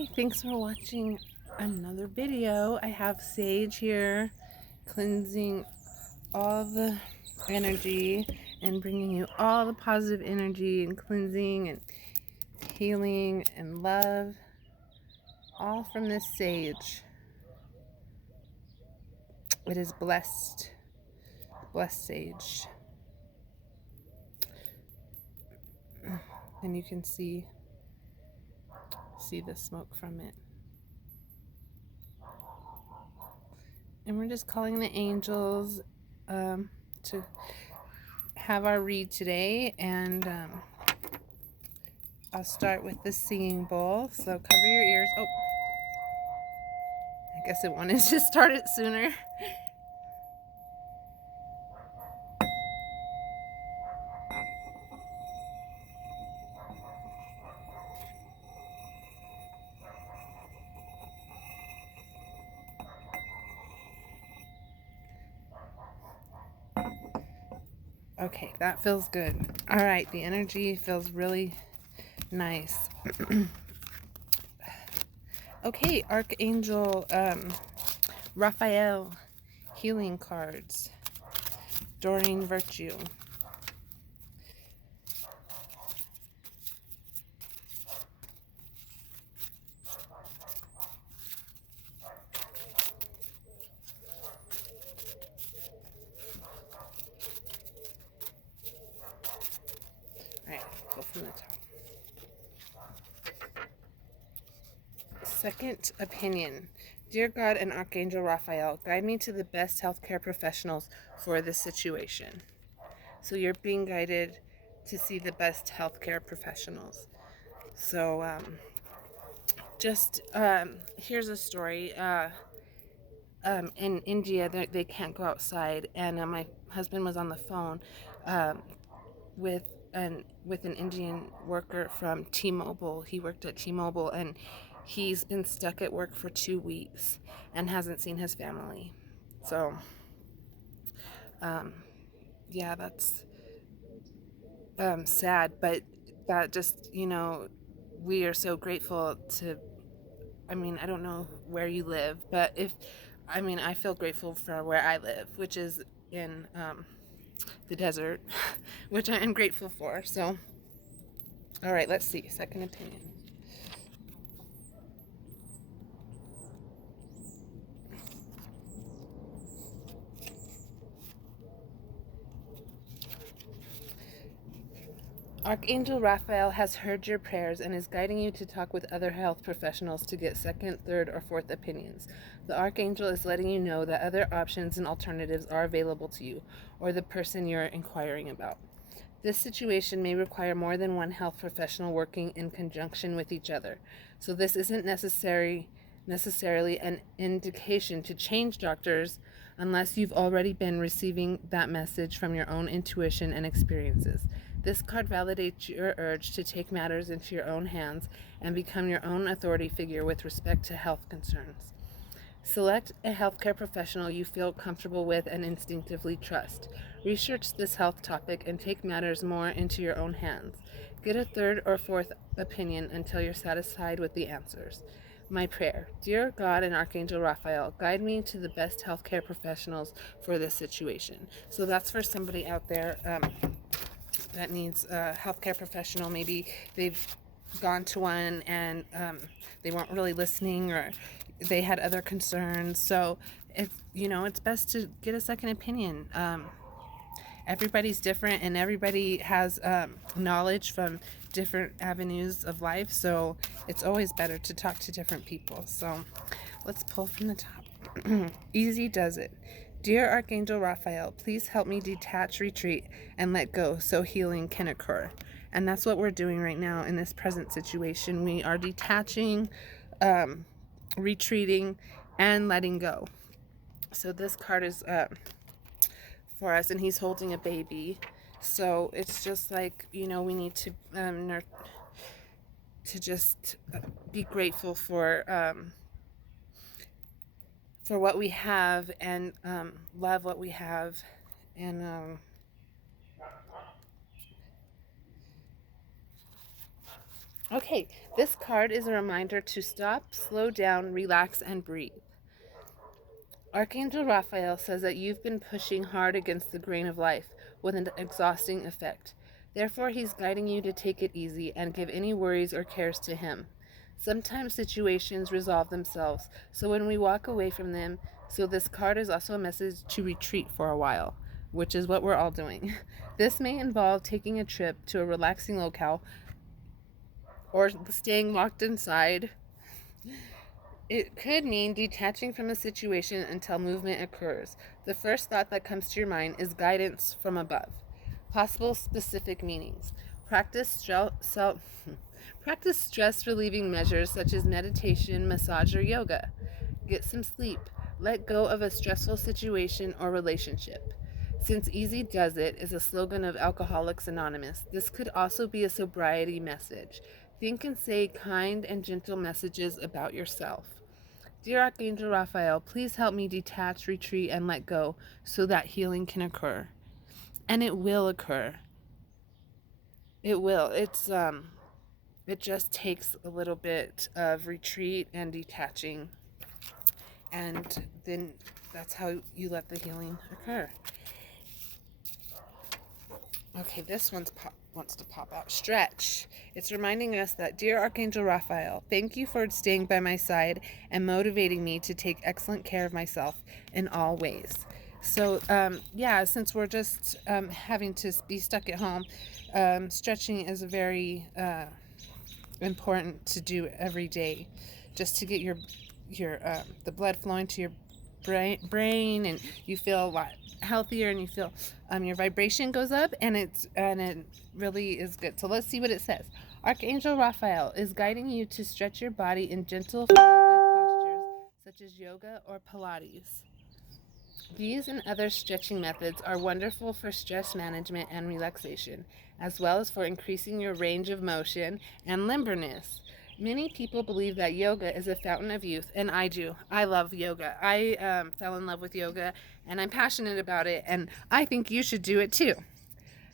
Hi, thanks for watching another video. I have sage here cleansing all the energy and bringing you all the positive energy and cleansing and healing and love, all from this sage. It is blessed sage. And you can see the smoke from it. And we're just calling the angels to have our read today, and I'll start with the singing bowl, so cover your ears. Oh, I guess it wanted to start it sooner. Okay, that feels good. All right, the energy feels really nice. Okay, Archangel Raphael healing cards. Doreen Virtue. All right, go from the top. Second opinion. Dear God and Archangel Raphael, guide me to the best healthcare professionals for this situation. So you're being guided to see the best healthcare professionals. So here's a story. In India, they can't go outside, and my husband was on the phone with an Indian worker from T-Mobile. He worked at T-Mobile, and he's been stuck at work for 2 weeks and hasn't seen his family. So yeah, that's sad, but that just, we are so grateful to, I don't know where you live, but I feel grateful for where I live, which is in the desert, which I am grateful for. So, all right, let's see. Second opinion. Archangel Raphael has heard your prayers and is guiding you to talk with other health professionals to get second, third, or fourth opinions. The Archangel is letting you know that other options and alternatives are available to you or the person you're inquiring about. This situation may require more than one health professional working in conjunction with each other. So this isn't necessarily an indication to change doctors unless you've already been receiving that message from your own intuition and experiences. This card validates your urge to take matters into your own hands and become your own authority figure with respect to health concerns. Select a healthcare professional you feel comfortable with and instinctively trust. Research this health topic and take matters more into your own hands. Get a third or fourth opinion until you're satisfied with the answers. My prayer. Dear God and Archangel Raphael, guide me to the best healthcare professionals for this situation. So that's for somebody out there that needs a healthcare professional. Maybe they've gone to one and they weren't really listening, or they had other concerns. So it's best to get a second opinion. Everybody's different, and everybody has knowledge from different avenues of life, so it's always better to talk to different people. So let's pull from the top. Easy does it. Dear Archangel Raphael, please help me detach, retreat, and let go so healing can occur. And that's what we're doing right now in this present situation. We are detaching, retreating, and letting go. So this card is for us, and he's holding a baby. So it's just like, we need to just be grateful for what we have, and love what we have, and Okay, this card is a reminder to stop, slow down, relax, and breathe. Archangel Raphael says that you've been pushing hard against the grain of life with an exhausting effect. Therefore, he's guiding you to take it easy and give any worries or cares to him. Sometimes situations resolve themselves, so when we walk away from them, so this card is also a message to retreat for a while, which is what we're all doing. This may involve taking a trip to a relaxing locale or staying locked inside. It could mean detaching from a situation until movement occurs. The first thought that comes to your mind is guidance from above. Possible specific meanings. Practice practice stress relieving measures such as meditation, massage, or yoga. Get some sleep. Let go of a stressful situation or relationship. Since easy does it is a slogan of Alcoholics Anonymous, this could also be a sobriety message. Think and say kind and gentle messages about yourself. Dear Archangel Raphael, please help me detach, retreat, and let go so that healing can occur. And it will occur. It will. It just takes a little bit of retreat and detaching, and then that's how you let the healing occur. Okay, this one wants to pop out. Stretch. It's reminding us that, dear Archangel Raphael, thank you for staying by my side and motivating me to take excellent care of myself in all ways. So, yeah, since we're just having to be stuck at home, stretching is a very important to do every day, just to get your the blood flowing to your brain, and you feel a lot healthier, and you feel your vibration goes up, and it really is good. So let's see what it says. Archangel Raphael is guiding you to stretch your body in gentle feel-good postures such as yoga or Pilates. These and other stretching methods are wonderful for stress management and relaxation, as well as for increasing your range of motion and limberness. Many people believe that yoga is a fountain of youth, and I do. I love yoga. I fell in love with yoga, and I'm passionate about it, and I think you should do it too.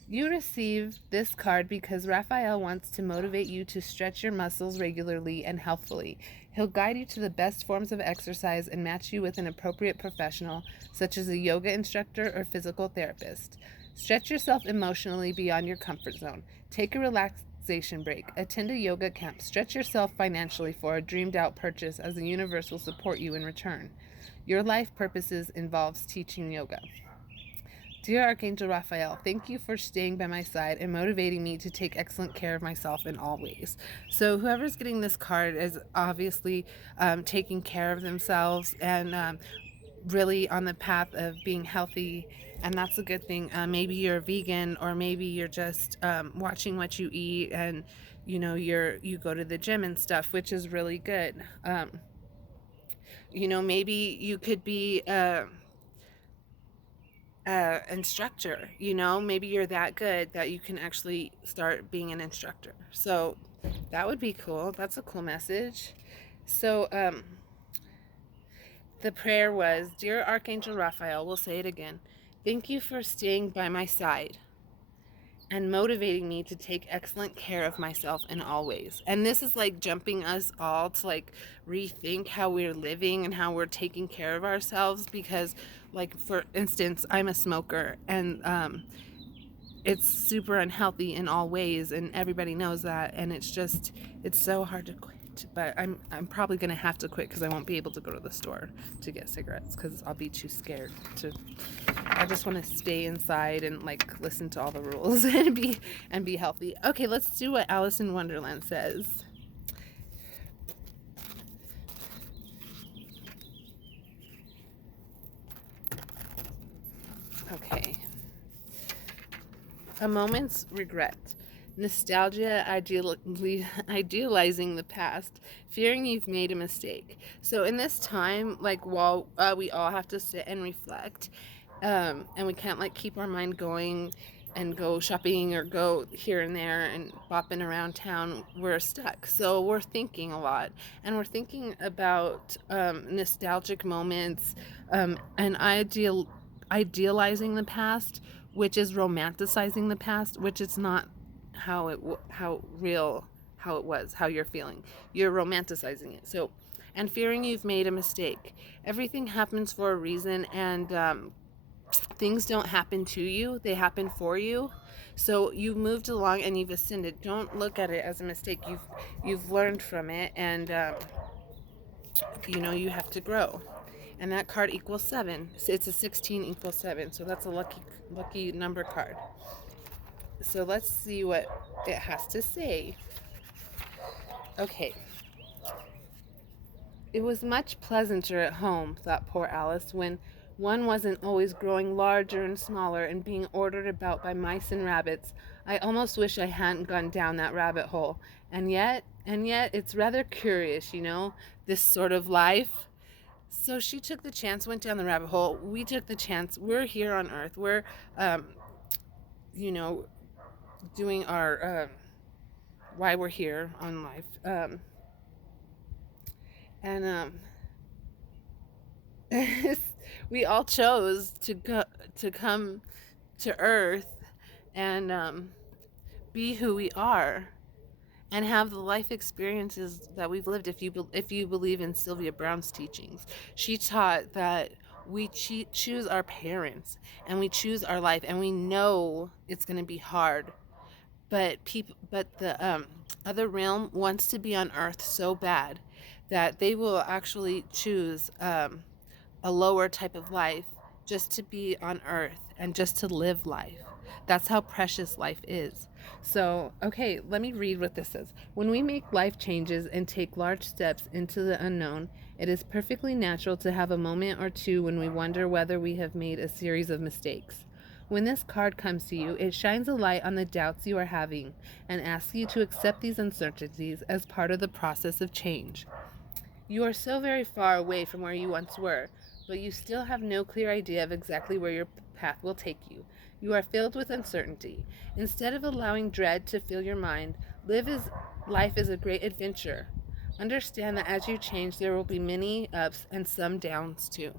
You receive this card because Raphael wants to motivate you to stretch your muscles regularly and healthfully. He'll guide you to the best forms of exercise and match you with an appropriate professional, such as a yoga instructor or physical therapist. Stretch yourself emotionally beyond your comfort zone. Take a relaxation break. Attend a yoga camp. Stretch yourself financially for a dreamed out purchase, as the universe will support you in return. Your life purposes involves teaching yoga. Dear Archangel Raphael, thank you for staying by my side and motivating me to take excellent care of myself in all ways. So whoever's getting this card is obviously taking care of themselves and really on the path of being healthy, and that's a good thing. Maybe you're a vegan, or maybe you're just watching what you eat, and you go to the gym and stuff, which is really good. Maybe you could be instructor. Maybe you're that good that you can actually start being an instructor. So that would be cool. That's a cool message. So the prayer was, dear Archangel Raphael, we'll say it again, thank you for staying by my side and motivating me to take excellent care of myself in all ways. And this is like jumping us all to like rethink how we're living and how we're taking care of ourselves, because like, for instance, I'm a smoker, and it's super unhealthy in all ways, and everybody knows that, and it's so hard to quit. But I'm probably gonna have to quit because I won't be able to go to the store to get cigarettes because I'll be too scared to. I just want to stay inside and like listen to all the rules and be healthy. Okay, let's do what Alice in Wonderland says. Okay. A moment's regret. Nostalgia, idealizing the past, fearing you've made a mistake. So in this time, like, while we all have to sit and reflect, and we can't like keep our mind going and go shopping or go here and there and bopping around town, we're stuck. So we're thinking a lot, and we're thinking about nostalgic moments, and idealizing the past, which is romanticizing the past, which is not how real how it was, how you're feeling. You're romanticizing it. So, and fearing you've made a mistake. Everything happens for a reason, and things don't happen to you, they happen for you. So you've moved along and you've ascended. Don't look at it as a mistake. You've learned from it, and you have to grow. And that card equals 7. So it's a 16 equals 7. So that's a lucky number card. So let's see what it has to say. Okay. It was much pleasanter at home, thought poor Alice, when one wasn't always growing larger and smaller and being ordered about by mice and rabbits. I almost wish I hadn't gone down that rabbit hole. And yet, it's rather curious, this sort of life. So she took the chance, went down the rabbit hole. We took the chance. We're here on Earth. We're, you know, doing our, why we're here on life. And we all chose to come to Earth and be who we are and have the life experiences that we've lived. If you believe in Sylvia Browne's teachings, she taught that we choose our parents and we choose our life, and we know it's going to be hard. But the other realm wants to be on Earth so bad that they will actually choose a lower type of life just to be on Earth and just to live life. That's how precious life is. So, okay, let me read what this says. When we make life changes and take large steps into the unknown, it is perfectly natural to have a moment or two when we wonder whether we have made a series of mistakes. When this card comes to you, it shines a light on the doubts you are having and asks you to accept these uncertainties as part of the process of change. You are so very far away from where you once were, but you still have no clear idea of exactly where your path will take you. You are filled with uncertainty. Instead of allowing dread to fill your mind, life is a great adventure. Understand that as you change, there will be many ups and some downs too.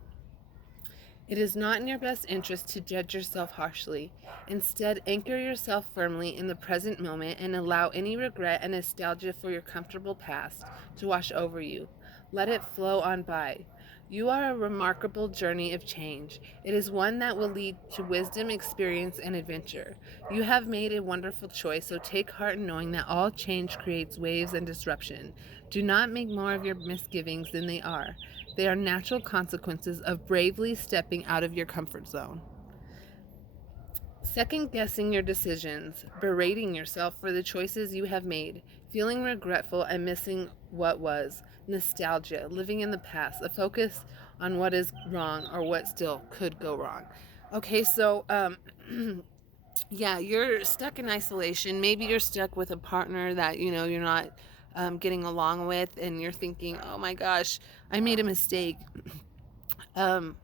It is not in your best interest to judge yourself harshly. Instead, anchor yourself firmly in the present moment and allow any regret and nostalgia for your comfortable past to wash over you. Let it flow on by. You are a remarkable journey of change. It is one that will lead to wisdom, experience, and adventure. You have made a wonderful choice, so take heart in knowing that all change creates waves and disruption. Do not make more of your misgivings than they are. They are natural consequences of bravely stepping out of your comfort zone. Second guessing your decisions, berating yourself for the choices you have made, feeling regretful and missing what was, nostalgia, living in the past, a focus on what is wrong or what still could go wrong. Okay, so yeah, you're stuck in isolation. Maybe you're stuck with a partner that you're not getting along with, and you're thinking, "Oh my gosh, I made a mistake." Um,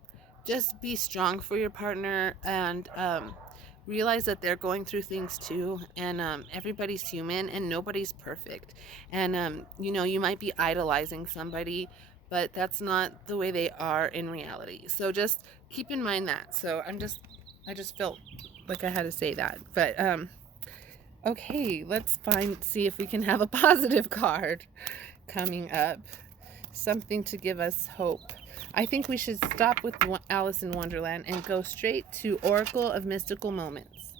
just be strong for your partner, and realize that they're going through things too, and everybody's human and nobody's perfect. And you might be idolizing somebody, but that's not the way they are in reality. So just keep in mind that. So I just felt like I had to say that. But okay, let's see if we can have a positive card coming up, something to give us hope. I think we should stop with Alice in Wonderland and go straight to Oracle of Mystical Moments,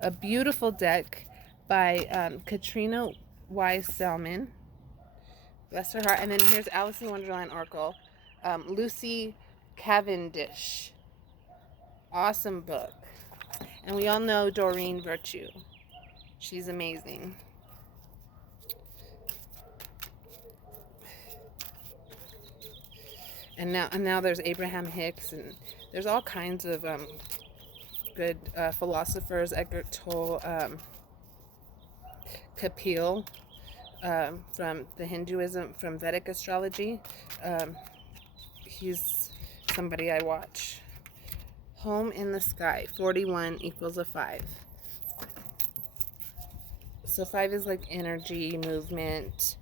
a beautiful deck by Katrina Y. Selman. Bless her heart. And then here's Alice in Wonderland Oracle, Lucy Cavendish. Awesome book. And we all know Doreen Virtue. She's amazing. And now there's Abraham Hicks, and there's all kinds of good philosophers. Eckhart Tolle, Kapil, from the Hinduism, from Vedic astrology. He's somebody I watch. Home in the Sky, 41 equals a 5. So 5 is like energy, movement.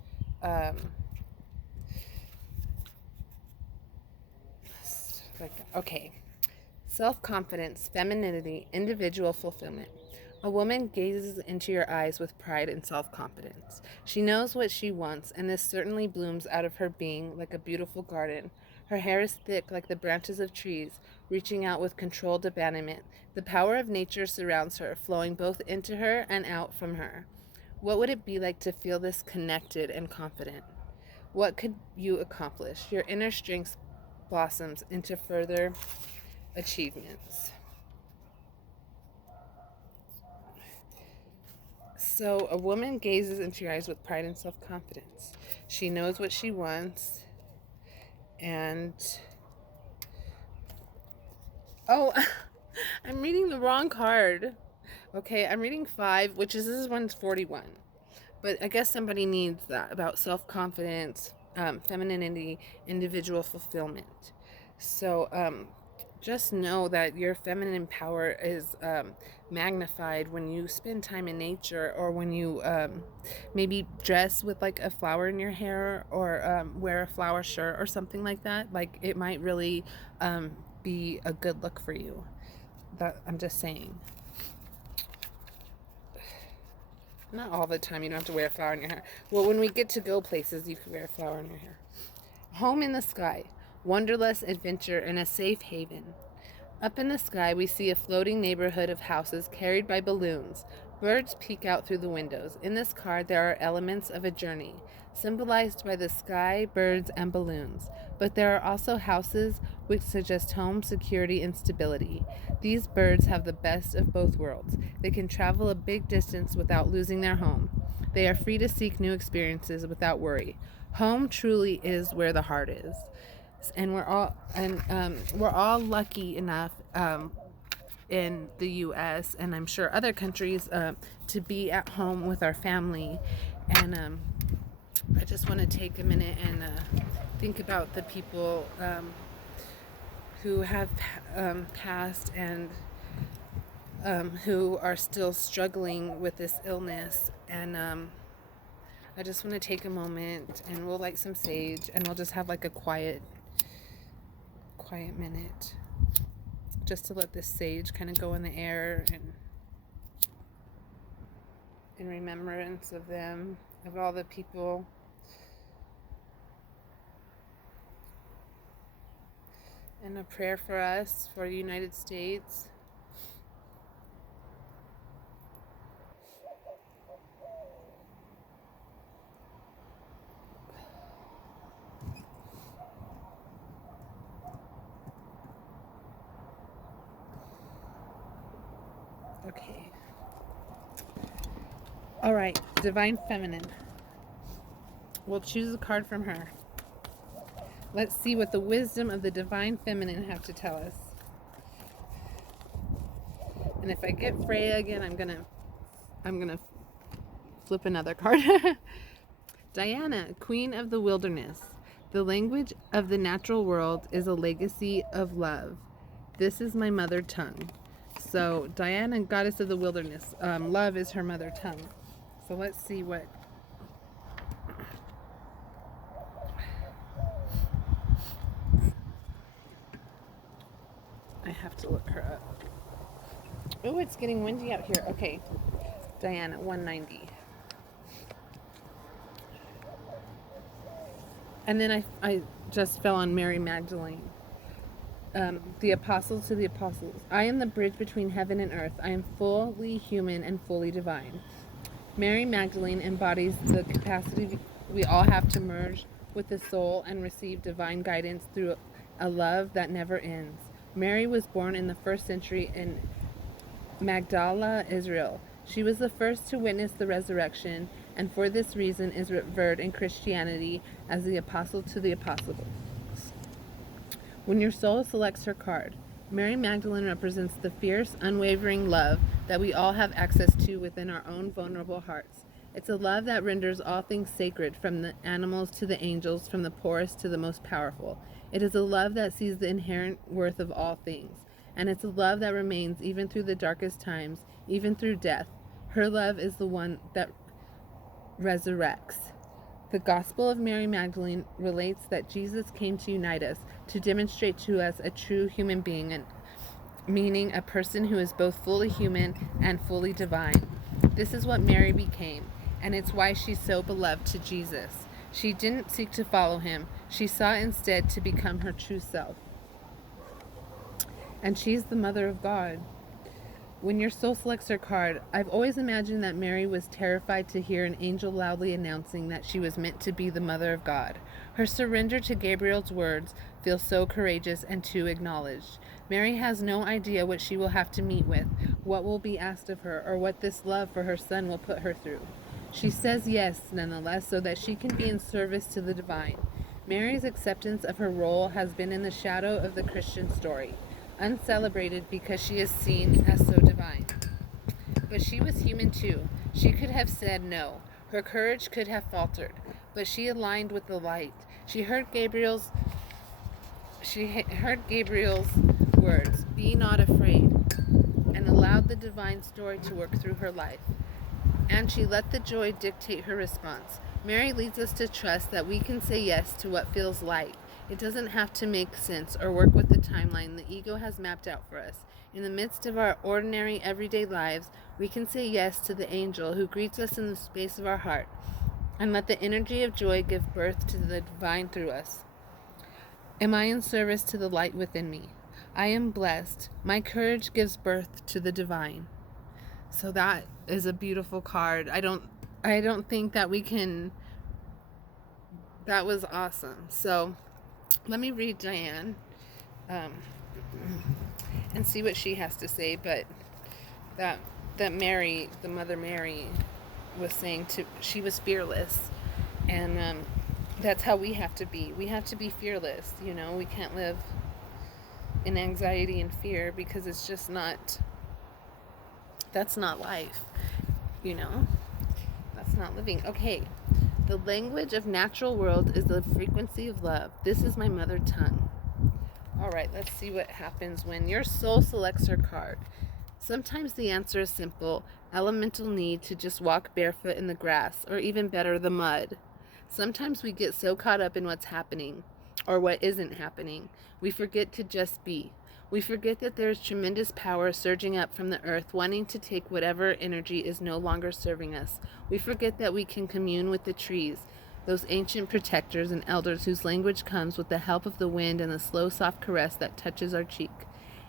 Okay. Self-confidence, femininity, individual fulfillment. A woman gazes into your eyes with pride and self-confidence. She knows what she wants, and this certainly blooms out of her being like a beautiful garden. Her hair is thick like the branches of trees, reaching out with controlled abandonment. The power of nature surrounds her, flowing both into her and out from her. What would it be like to feel this connected and confident? What could you accomplish? Your inner strength blossoms into further achievements. So, a woman gazes into your eyes with pride and self confidence. She knows what she wants, and oh, I'm reading the wrong card. Okay, I'm reading 5, which is this one's 41. But I guess somebody needs that about self confidence, femininity, individual fulfillment. So, just know that your feminine power is magnified when you spend time in nature, or when you maybe dress with like a flower in your hair, or wear a flower shirt or something like that. Like, it might really be a good look for you. That I'm just saying. Not all the time. You don't have to wear a flower in your hair. Well, when we get to go places, you can wear a flower in your hair. Home in the sky. Wanderlust adventure in a safe haven. Up in the sky, we see a floating neighborhood of houses carried by balloons. Birds peek out through the windows. In this card, there are elements of a journey, symbolized by the sky, birds, and balloons. But there are also houses which suggest home, security, and stability. These birds have the best of both worlds. They can travel a big distance without losing their home. They are free to seek new experiences without worry. Home truly is where the heart is. And we're all lucky enough in the U.S. and I'm sure other countries to be at home with our family. And I just want to take a minute and think about the people who have passed, and who are still struggling with this illness. And I just want to take a moment, and we'll light some sage, and we'll just have like a quiet minute just to let this sage kind of go in the air, and in remembrance of them, of all the people and a prayer for us, for the United States. Okay. All right, Divine Feminine. We'll choose a card from her. Let's see what the wisdom of the Divine Feminine have to tell us. And if I get Freya again, I'm gonna flip another card. Diana, Queen of the Wilderness. The language of the natural world is a legacy of love. This is my mother tongue. So Diana, Goddess of the Wilderness. Love is her mother tongue. So let's see what... I have to look her up. Oh, it's getting windy out here. Okay. Diana, 190. And then I just fell on Mary Magdalene. The apostle to the apostles. I am the bridge between heaven and earth. I am fully human and fully divine. Mary Magdalene embodies the capacity we all have to merge with the soul and receive divine guidance through a love that never ends. Mary was born in the 1st century in Magdala, Israel. She was the first to witness the resurrection, and for this reason is revered in Christianity as the apostle to the apostles. When your soul selects her card, Mary Magdalene represents the fierce, unwavering love that we all have access to within our own vulnerable hearts. It's a love that renders all things sacred, from the animals to the angels, from the poorest to the most powerful. It is a love that sees the inherent worth of all things. And it's a love that remains even through the darkest times, even through death. Her love is the one that resurrects. The Gospel of Mary Magdalene relates that Jesus came to unite us, to demonstrate to us a true human being, meaning a person who is both fully human and fully divine. This is what Mary became, and it's why she's so beloved to Jesus. She didn't seek to follow him, she sought instead to become her true self. And she's the Mother of God. When your soul selects her card, I've always imagined that Mary was terrified to hear an angel loudly announcing that she was meant to be the Mother of God. Her surrender to Gabriel's words feels so courageous and too acknowledged. Mary has no idea what she will have to meet with, what will be asked of her, or what this love for her son will put her through. She says yes, nonetheless, so that she can be in service to the divine. Mary's acceptance of her role has been in the shadow of the Christian story, uncelebrated because she is seen as so divine. But she was human too. She could have said no. Her courage could have faltered, but she aligned with the light. She heard Gabriel's words, "Be not afraid," and allowed the divine story to work through her life. And she let the joy dictate her response. Mary leads us to trust that we can say yes to what feels light. It doesn't have to make sense or work with the timeline the ego has mapped out for us. In the midst of our ordinary, everyday lives, we can say yes to the angel who greets us in the space of our heart, and let the energy of joy give birth to the divine through us. Am I in service to the light within me? I am blessed. My courage gives birth to the divine. So that is a beautiful card. I don't think that we can. That was awesome. So let me read Diane um, and see what she has to say. But that Mary, the Mother Mary, was saying she was fearless, and that's how we have to be. We have to be fearless. We can't live in anxiety and fear, because it's just not. That's not life. That's not living. Okay. The language of natural world is the frequency of love. This is my mother tongue. All right, let's see what happens when your soul selects her card. Sometimes the answer is simple: elemental need to just walk barefoot in the grass, or even better, the mud. Sometimes we get so caught up in what's happening, or what isn't happening, we forget to just be. We forget that there is tremendous power surging up from the earth, wanting to take whatever energy is no longer serving us. We forget that we can commune with the trees, those ancient protectors and elders whose language comes with the help of the wind and the slow, soft caress that touches our cheek.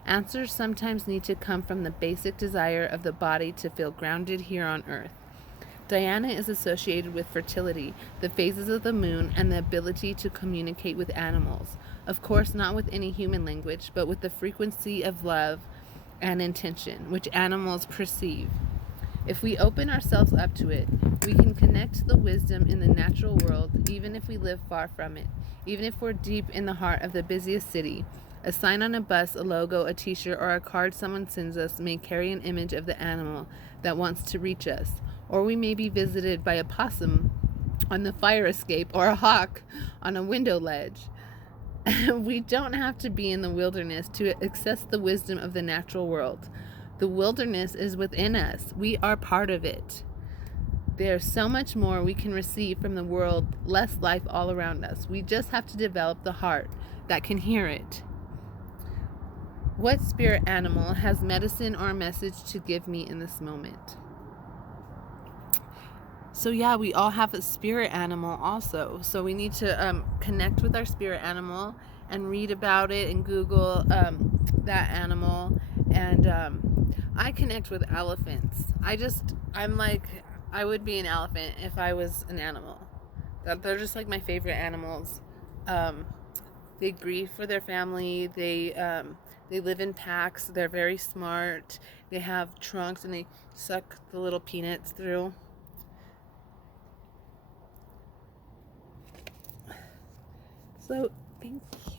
Answers sometimes need to come from the basic desire of the body to feel grounded here on earth. Diana is associated with fertility, the phases of the moon, and the ability to communicate with animals. Of course, not with any human language, but with the frequency of love and intention, which animals perceive. If we open ourselves up to it, we can connect to the wisdom in the natural world, even if we live far from it, even if we're deep in the heart of the busiest city. A sign on a bus, a logo, a t-shirt, or a card someone sends us may carry an image of the animal that wants to reach us. Or we may be visited by a possum on the fire escape, or a hawk on a window ledge. We don't have to be in the wilderness to access the wisdom of the natural world. The wilderness is within us. We are part of it. There's so much more we can receive from the world, less life all around us. We just have to develop the heart that can hear it. What spirit animal has medicine or a message to give me in this moment? So yeah, we all have a spirit animal also. So we need to connect with our spirit animal and read about it and Google that animal. And I connect with elephants. I would be an elephant if I was an animal. They're just like my favorite animals. They grieve for their family. They live in packs. They're very smart. They have trunks and they suck the little peanuts through. So, thanks.